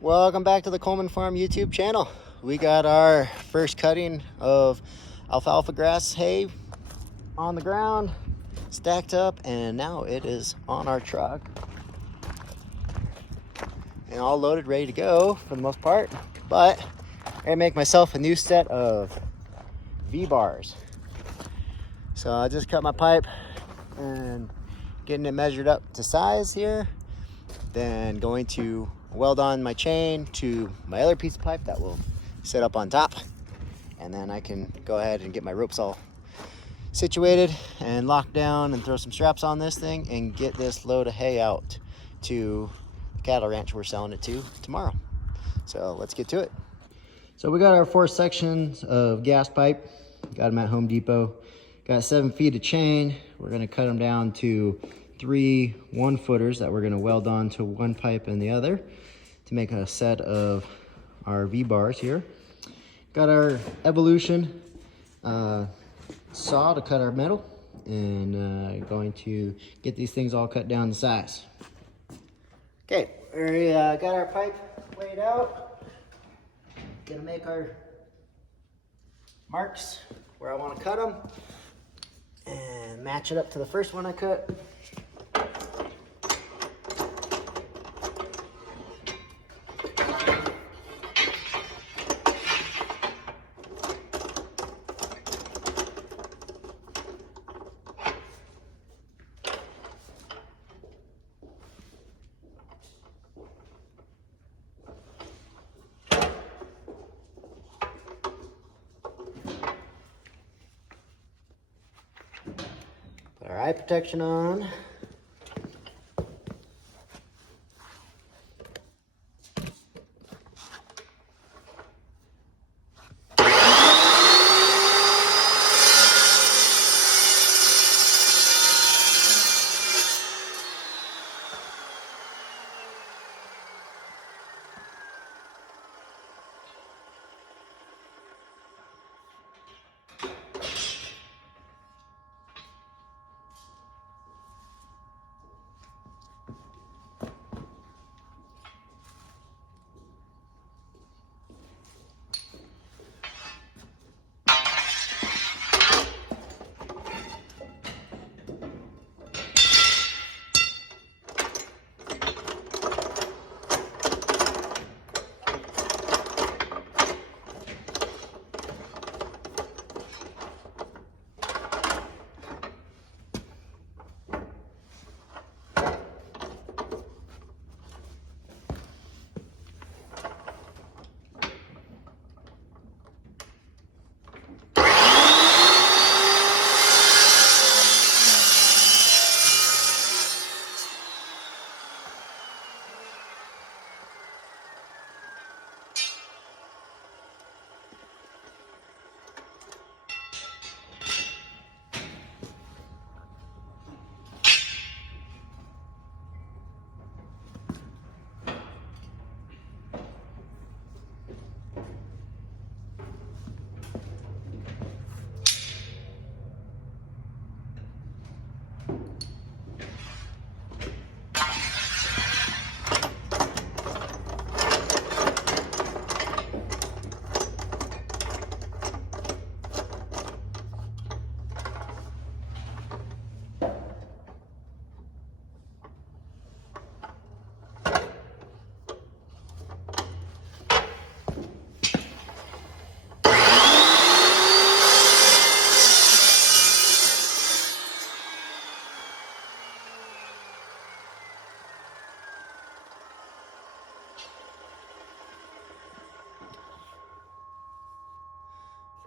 Welcome back to the Coleman Farm YouTube channel. We got our first cutting of alfalfa grass hay on the ground, stacked up, and now it is on our truck and all loaded, ready to go for the most part. But I'm gonna make myself a new set of V-bars. So I just cut my pipe and getting it measured up to size here, then going to weld on my chain to my other piece of pipe that will sit up on top, and then I can go ahead and get my ropes all situated and locked down and throw some straps on this thing and get this load of hay out to the cattle ranch we're selling it to tomorrow. So let's get to it. So we got our 4 sections of gas pipe, got them at Home Depot, got 7 feet of chain. We're going to cut them down to 3 1-footers that we're going to weld on to one pipe and the other to make a set of our V-bars here. Got our Evolution saw to cut our metal, and going to get these things all cut down to size. Okay, we got our pipe laid out. Gonna make our marks where I want to cut them and match it up to the first one I cut. Put our eye protection on.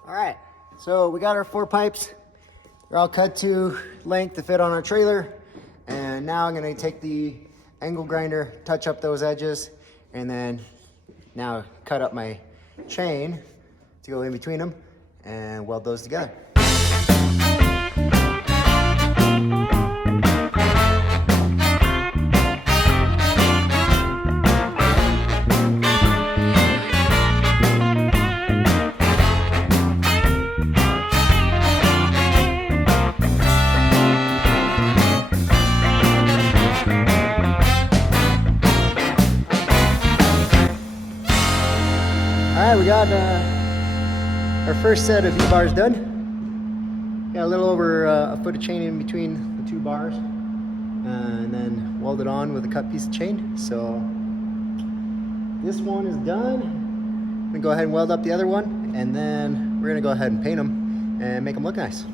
All right, so we got our 4 pipes. They're all cut to length to fit on our trailer. And now I'm gonna take the angle grinder, touch up those edges, and then now cut up my chain to go in between them and weld those together. right, we got our first set of V-bars done. Got a little over a foot of chain in between the two bars, and then welded on with a cut piece of chain. So this one is done. I'm gonna go ahead and weld up the other one, and then we're gonna go ahead and paint them and make them look nice.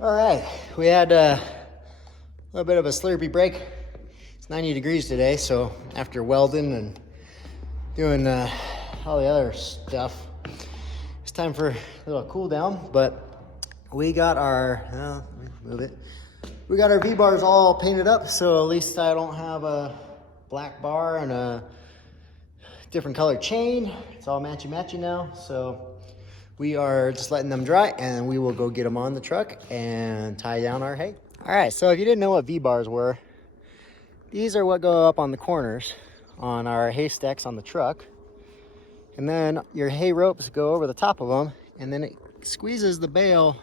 All right, we had a little bit of a slurpy break. It's 90 degrees today, so after welding and doing all the other stuff, it's time for a little cool down. But we got our, we got our V-bars all painted up, so at least I don't have a black bar and a different colored chain. It's all matchy-matchy now, so we are just letting them dry, and we will go get them on the truck and tie down our hay. All right, so if you didn't know what V-bars were, these are what go up on the corners on our hay stacks on the truck. And then your hay ropes go over the top of them, and then it squeezes the bale,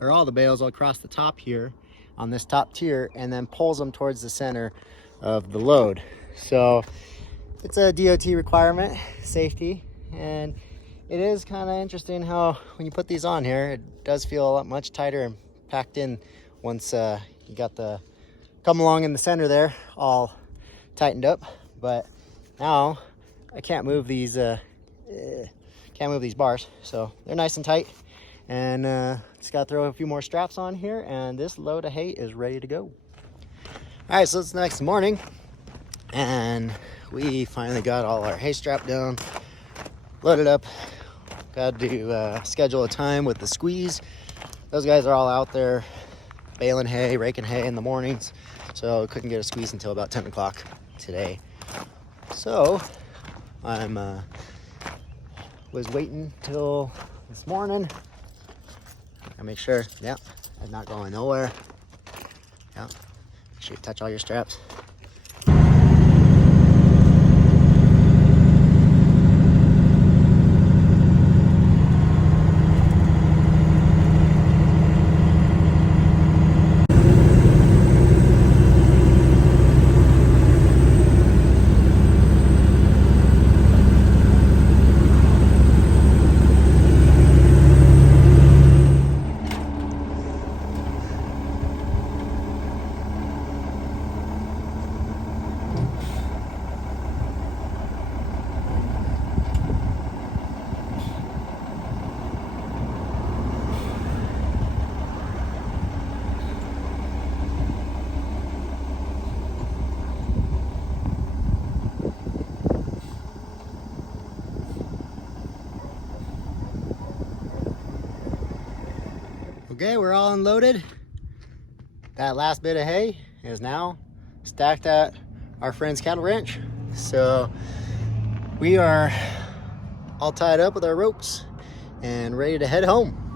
or all the bales all across the top here on this top tier, and then pulls them towards the center of the load. So it's a DOT requirement, safety, and it is kind of interesting how when you put these on here, it does feel a lot much tighter and packed in once you got the come along in the center there all tightened up. But now I can't move these bars, so they're nice and tight. And just got to throw a few more straps on here, and this load of hay is ready to go. All right, so it's the next morning, and we finally got all our hay strapped down, loaded up. Got to schedule a time with the squeeze. Those guys are all out there baling hay, raking hay in the mornings, so couldn't get a squeeze until about 10 o'clock today. So I'm was waiting till this morning. I make sure, yeah, I'm not going nowhere. Yeah, make sure you touch all your straps. Okay, we're all unloaded. That last bit of hay is now stacked at our friend's cattle ranch. So we are all tied up with our ropes and ready to head home.